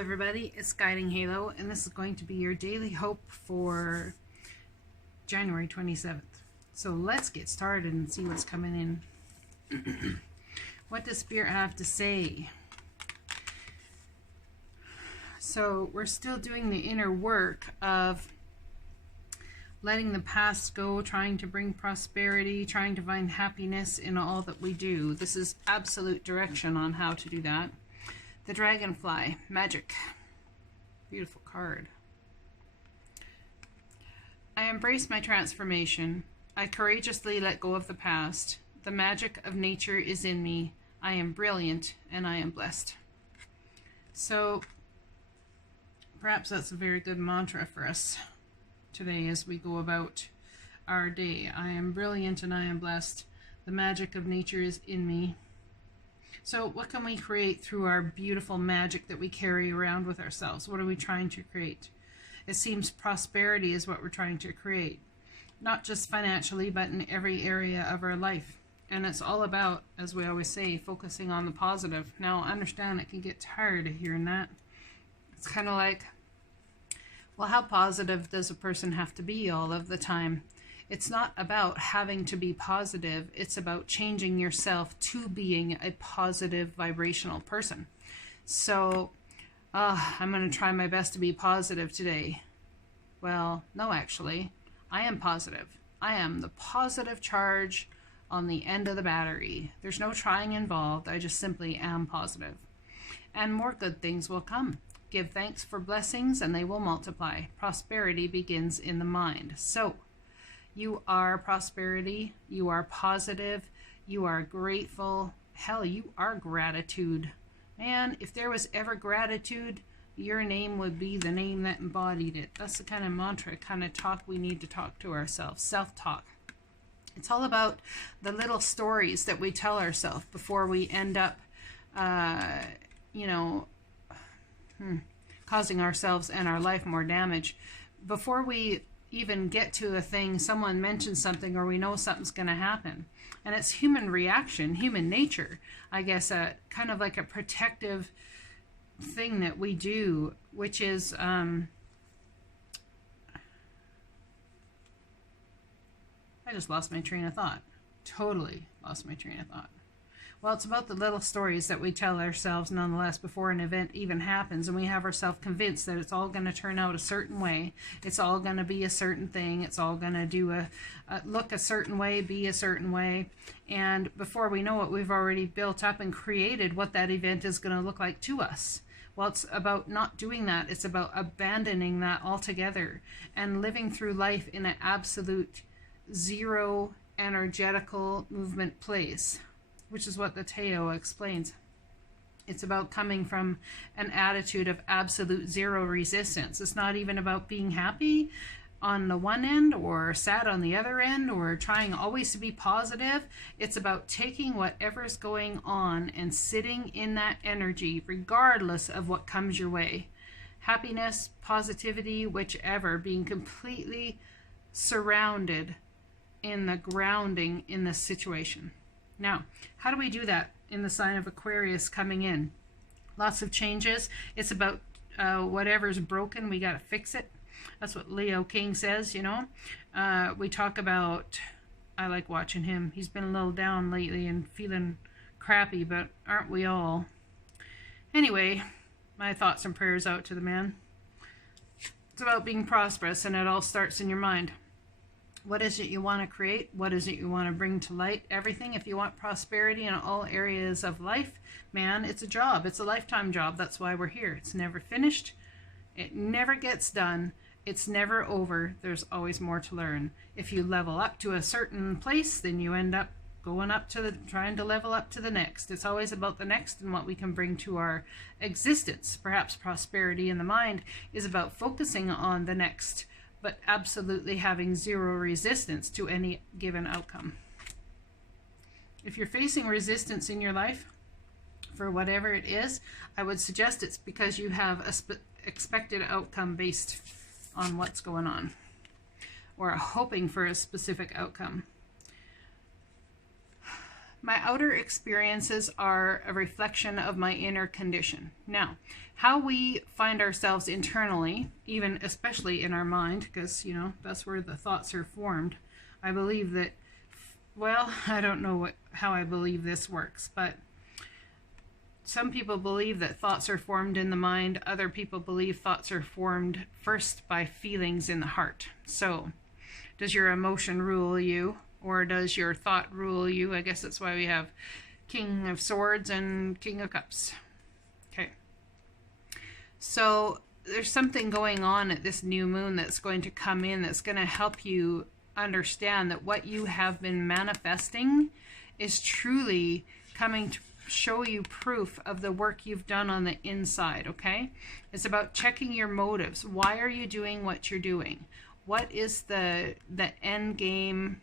everybody, it's Guiding Halo, and this is going to be your daily hope for January 27th. So let's get started and see what's coming in. What does Spirit have to say? So we're still doing the inner work of letting the past go, trying to bring prosperity, trying to find happiness in all that we do. This is absolute direction on how to do that. The Dragonfly, Magic. Beautiful card. I embrace my transformation. I courageously let go of the past. The magic of nature is in me. I am brilliant and I am blessed. So perhaps that's a very good mantra for us today as we go about our day. I am brilliant and I am blessed. The magic of nature is in me. So what can we create through our beautiful magic that we carry around with ourselves? What are we trying to create? It seems prosperity is what we're trying to create. Not just financially, but in every area of our life. And it's all about, as we always say, focusing on the positive. Now, understand it can get tired of hearing that. It's kind of like, well, how positive does a person have to be all of the time? It's not about having to be positive. It's about changing yourself to being a positive vibrational person. So, I'm going to try my best to be positive today. Well, no, actually, I am positive. I am the positive charge on the end of the battery. There's no trying involved. I just simply am positive. And more good things will come. Give thanks for blessings and they will multiply. Prosperity begins in the mind. So, you are prosperity, you are positive, you are grateful, hell, you are gratitude. Man, if there was ever gratitude, your name would be the name that embodied it. That's the kind of mantra, kind of talk we need to talk to ourselves, self-talk. It's all about the little stories that we tell ourselves before we end up, causing ourselves and our life more damage. Before we even get to a thing, someone mentions something or we know something's going to happen. And it's human reaction, human nature, I guess, kind of like a protective thing that we do, which is, I just lost my train of thought. Totally lost my train of thought. Well, it's about the little stories that we tell ourselves nonetheless before an event even happens, and we have ourselves convinced that it's all going to turn out a certain way. It's all going to be a certain thing. It's all going to do look a certain way, be a certain way. And before we know it, we've already built up and created what that event is going to look like to us. Well, it's about not doing that. It's about abandoning that altogether and living through life in an absolute zero energetical movement place, which is what the Tao explains. It's about coming from an attitude of absolute zero resistance. It's not even about being happy on the one end or sad on the other end or trying always to be positive. It's about taking whatever's going on and sitting in that energy regardless of what comes your way. Happiness, positivity, whichever, being completely surrounded in the grounding in this situation. Now, how do we do that in the sign of Aquarius coming in? Lots of changes. It's about whatever's broken, we got to fix it. That's what Leo King says, you know. We talk about, I like watching him. He's been a little down lately and feeling crappy, but aren't we all? Anyway, my thoughts and prayers out to the man. It's about being prosperous, and it all starts in your mind. What is it you want to create? What is it you want to bring to light? Everything. If you want prosperity in all areas of life, man, it's a job. It's a lifetime job. That's why we're here. It's never finished. It never gets done. It's never over. There's always more to learn. If you level up to a certain place, then you end up going up to trying to level up to the next. It's always about the next and what we can bring to our existence. Perhaps prosperity in the mind is about focusing on the next, but absolutely having zero resistance to any given outcome. If you're facing resistance in your life, for whatever it is, I would suggest it's because you have a expected outcome based on what's going on, or hoping for a specific outcome. My outer experiences are a reflection of my inner condition. Now, how we find ourselves internally, even especially in our mind, because, you know, that's where the thoughts are formed. I believe that, well, I don't know how I believe this works, but some people believe that thoughts are formed in the mind. Other people believe thoughts are formed first by feelings in the heart. So, does your emotion rule you? Or does your thought rule you? I guess that's why we have King of Swords and King of Cups. Okay. So there's something going on at this new moon that's going to come in that's going to help you understand that what you have been manifesting is truly coming to show you proof of the work you've done on the inside, okay? It's about checking your motives. Why are you doing what you're doing? What is the end game?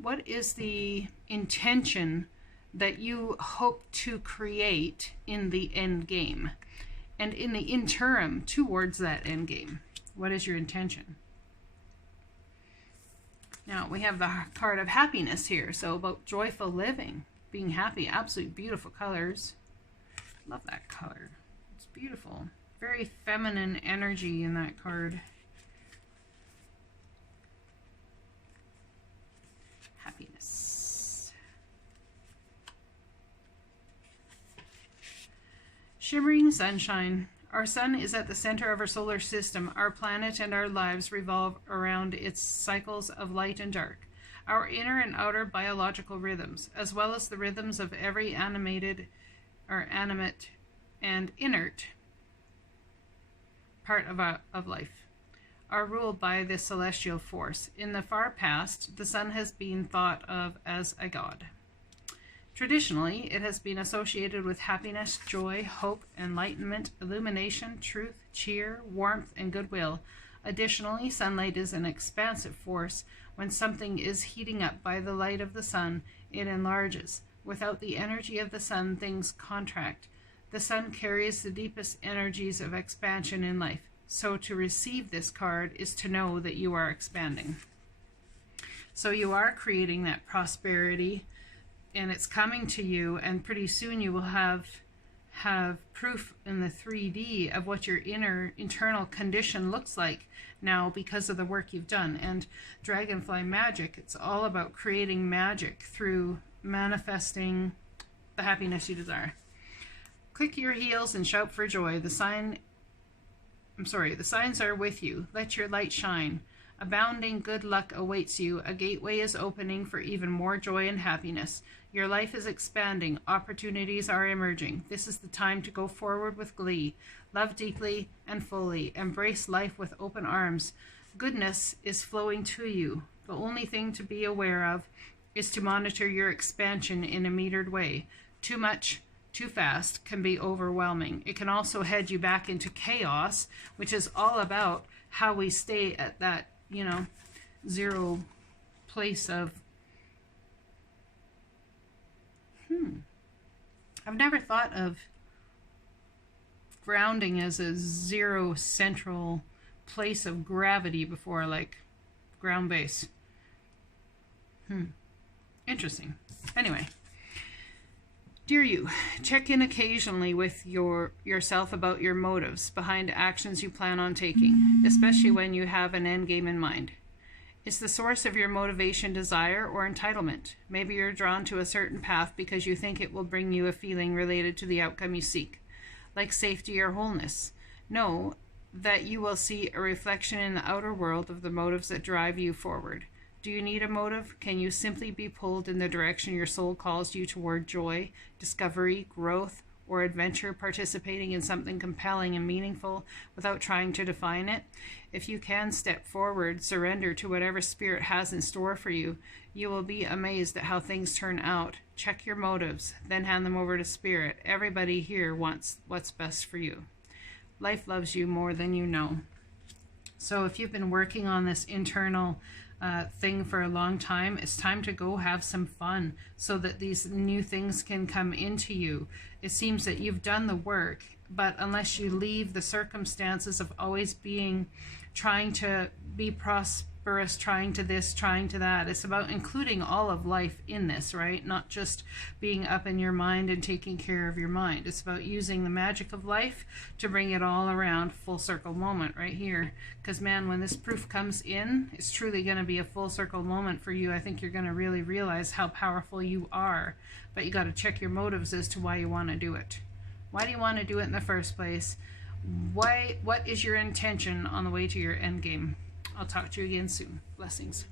What is the intention that you hope to create in the end game? And in the interim towards that end game, what is your intention? Now, we have the card of happiness here. So about joyful living, being happy, absolutely beautiful colors. Love that color. It's beautiful. Very feminine energy in that card. Happiness. Shimmering sunshine. Our sun is at the center of our solar system. Our planet and our lives revolve around its cycles of light and dark. Our inner and outer biological rhythms, as well as the rhythms of every animate and inert part of life, are ruled by this celestial force. In the far past, the sun has been thought of as a god. Traditionally, it has been associated with happiness, joy, hope, enlightenment, illumination, truth, cheer, warmth, and goodwill. Additionally, sunlight is an expansive force. When something is heating up by the light of the sun, it enlarges. Without the energy of the sun, things contract. The sun carries the deepest energies of expansion in life. So to receive this card is to know that you are expanding. So you are creating that prosperity, and it's coming to you, and pretty soon you will have proof in the 3D of what your internal condition looks like now because of the work you've done. And Dragonfly Magic, it's all about creating magic through manifesting the happiness you desire. Click your heels and shout for joy. The signs are with you. Let your light shine. Abounding good luck awaits you. A gateway is opening for even more joy and happiness. Your life is expanding. Opportunities are emerging. This is the time to go forward with glee. Love deeply and fully. Embrace life with open arms. Goodness is flowing to you. The only thing to be aware of is to monitor your expansion in a metered way. Too much, too fast can be overwhelming. It can also head you back into chaos, which is all about how we stay at that, zero place of, I've never thought of grounding as a zero central place of gravity before, like ground base. Interesting. Anyway. Dear you, check in occasionally with yourself about your motives behind actions you plan on taking, especially when you have an end game in mind. Is the source of your motivation desire or entitlement? Maybe you're drawn to a certain path because you think it will bring you a feeling related to the outcome you seek, like safety or wholeness. Know that you will see a reflection in the outer world of the motives that drive you forward. Do you need a motive? Can you simply be pulled in the direction your soul calls you toward joy, discovery, growth, or adventure, participating in something compelling and meaningful without trying to define it? If you can step forward, surrender to whatever spirit has in store for you, you will be amazed at how things turn out. Check your motives, then hand them over to spirit. Everybody here wants what's best for you. Life loves you more than you know. So if you've been working on this internal thing for a long time, it's time to go have some fun so that these new things can come into you. It seems that you've done the work, but unless you leave the circumstances of always trying to be Burris trying to this, trying to that. It's about including all of life in this, right? Not just being up in your mind and taking care of your mind. It's about using the magic of life to bring it all around, full circle moment right here. Because man, when this proof comes in, it's truly going to be a full circle moment for you. I think you're going to really realize how powerful you are. But you got to check your motives as to why you want to do it. Why do you want to do it in the first place? What is your intention on the way to your end game? I'll talk to you again soon. Blessings.